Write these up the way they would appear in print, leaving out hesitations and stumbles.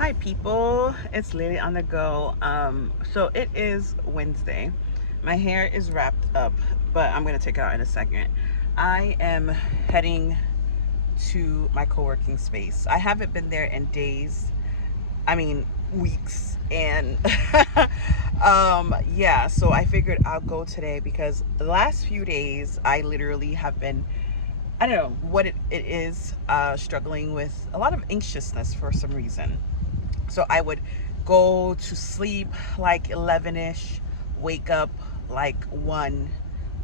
Hi people, it's Lady on the Go. So it is Wednesday. My hair is wrapped up, but I'm gonna take it out in a second. I am heading to my co-working space. I haven't been there in days. I mean weeks, and yeah. So I figured I'll go today because the last few days I literally have been, I don't know what it is, struggling with a lot of anxiousness for some reason. So I would go to sleep like 11ish, wake up like 1,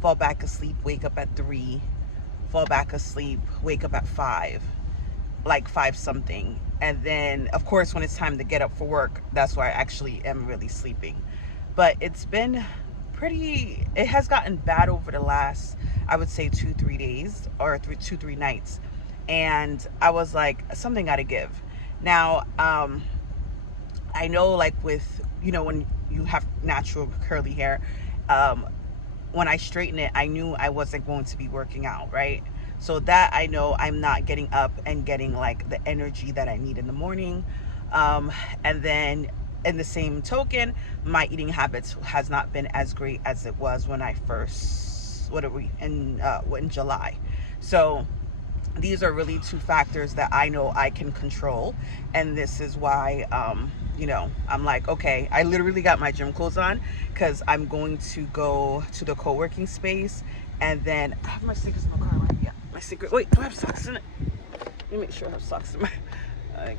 fall back asleep, wake up at 3, fall back asleep, wake up at 5, like 5 something. And then, of course, when it's time to get up for work, that's where I actually am really sleeping. But it's been it has gotten bad over the last, I would say, 2, 3 days, or 2, 3 nights. And I was like, something got to give. Now, I know, like, with, when you have natural curly hair, um, when I straighten it, I knew I wasn't going to be working out, right? So that I know I'm not getting up and getting like the energy that I need in the morning. And then in the same token, my eating habits has not been as great as it was when I first, what are we in July. So these are really two factors that I know I can control. And this is why, I'm like, okay, I literally got my gym clothes on because I'm going to go to the co-working space. And then I have my sneakers in my car, right? Yeah, my secret. Wait, do I have socks in it? Let me make sure I have socks in my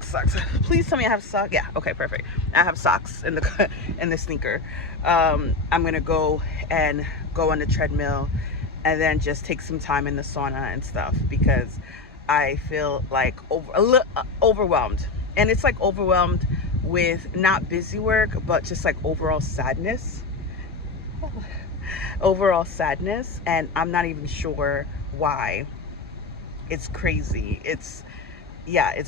socks. Please tell me I have socks. Yeah, okay, perfect. I have socks in the in the sneaker. I'm gonna go on the treadmill and then just take some time in the sauna and stuff because I feel like overwhelmed. And it's like overwhelmed with not busy work, but just like overall sadness, and I'm not even sure why. It's crazy. It's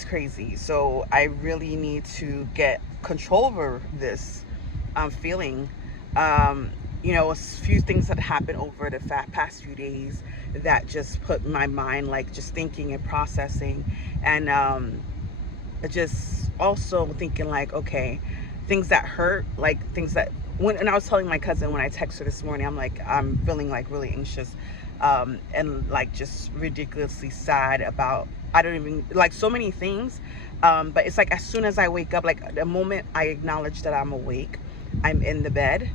crazy. So I really need to get control over this feeling. Um, a few things that happened over the past few days that just put my mind like just thinking and processing, and just also thinking like, okay, things that hurt, like things that when and I was telling my cousin when I texted her this morning, I'm like, I'm feeling like really anxious, and like just ridiculously sad about, I don't even like, so many things. But it's like as soon as I wake up, like the moment I acknowledge that I'm awake, I'm in the bed,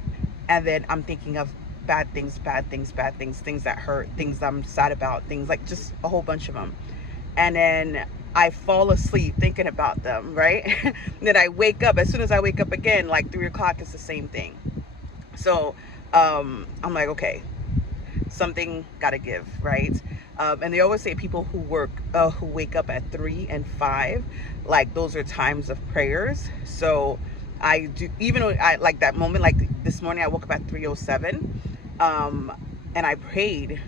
and then I'm thinking of bad things, things that hurt, things I'm sad about, things like just a whole bunch of them. And then I fall asleep thinking about them, right? Then I wake up. As soon as I wake up again, like 3 o'clock, it's the same thing. So I'm like, okay, something got to give, right? And they always say people who wake up at 3 and 5, like those are times of prayers. So I do, even though I like that moment, like this morning, I woke up at 3:07, um, and I prayed,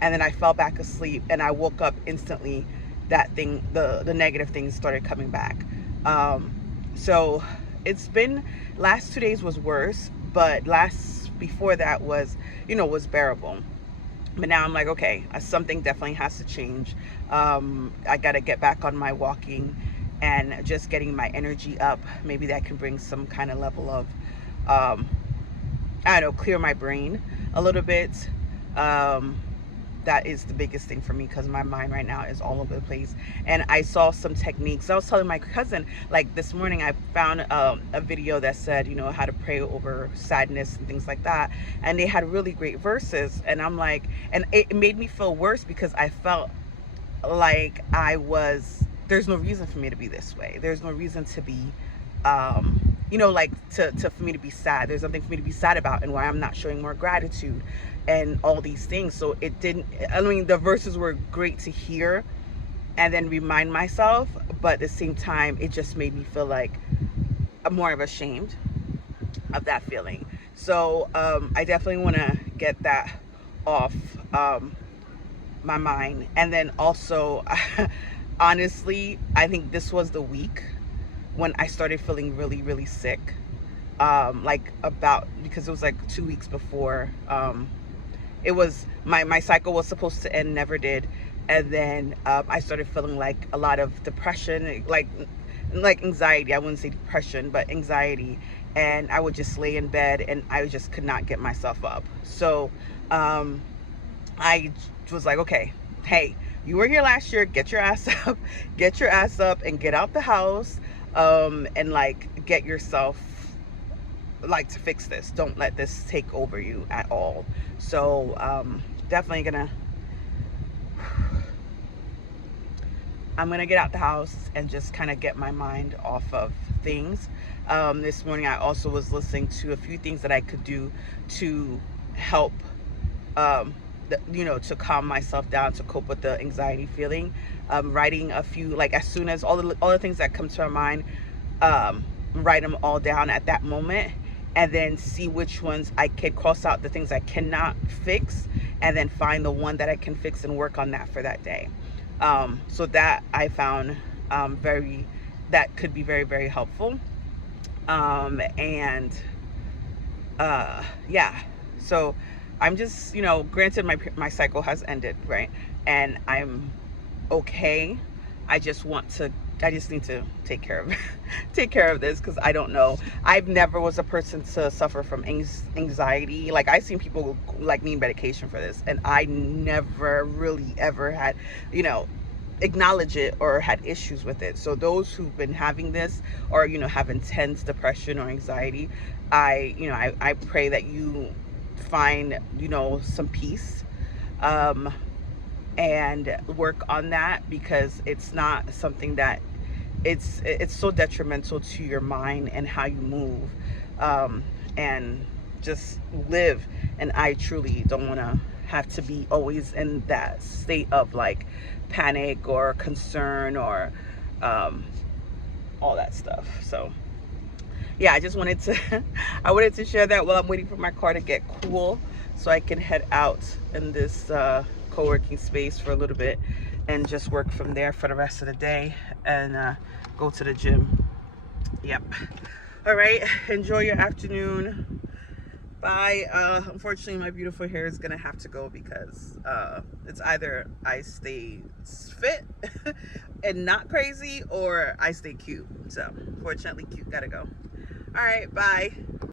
and then I fell back asleep, and I woke up instantly. That thing, the negative things started coming back. So it's been, last 2 days was worse, but last before that was bearable. But now I'm like, okay, something definitely has to change. I got to get back on my walking and just getting my energy up. Maybe that can bring some kind of level of, um, I don't know, clear my brain a little bit. Um, that is the biggest thing for me because my mind right now is all over the place. And I saw some techniques. I was telling my cousin, like this morning, I found a video that said, how to pray over sadness and things like that. And they had really great verses. And I'm like, and it made me feel worse because I felt like there's no reason for me to be this way. There's no reason to be, like for me to be sad. There's nothing for me to be sad about, and why I'm not showing more gratitude and all these things. So it didn't, I mean, the verses were great to hear and then remind myself, but at the same time, it just made me feel like I'm more of ashamed of that feeling. So I definitely want to get that off my mind. And then also, honestly, I think this was the week when I started feeling really, really sick. Like about, because it was like 2 weeks before, it was my cycle was supposed to end, never did. And then I started feeling like a lot of depression, like like anxiety. I wouldn't say depression, but anxiety. And I would just lay in bed and I just could not get myself up. So I was like, okay, hey, you were here last year, get your ass up, get your ass up and get out the house, and like get yourself like to fix this. Don't let this take over you at all. So definitely I'm gonna get out the house and just kind of get my mind off of things. This morning I also was listening to a few things that I could do to help, to calm myself down, to cope with the anxiety feeling. Writing a few, like as soon as all the things that come to my mind, write them all down at that moment, and then see which ones I could cross out the things I cannot fix, and then find the one that I can fix and work on that for that day. So that I found that could be very, very helpful. And yeah, so I'm just, granted my cycle has ended, right? And I'm okay. I just need to take care of take care of this, because I don't know. I've never was a person to suffer from anxiety. Like I've seen people like need medication for this, and I never really ever had, acknowledge it or had issues with it. So those who've been having this, or have intense depression or anxiety, I pray that you find some peace, and work on that, because it's not something that it's so detrimental to your mind and how you move, and just live. And I truly don't want to have to be always in that state of like panic or concern or all that stuff. So yeah, I just wanted to I wanted to share that while I'm waiting for my car to get cool, so I can head out in this co-working space for a little bit and just work from there for the rest of the day, and go to the gym. Yep. All right, enjoy your afternoon. Bye. Unfortunately, my beautiful hair is gonna have to go, because it's either I stay fit and not crazy, or I stay cute. So fortunately, cute gotta go. All right, bye.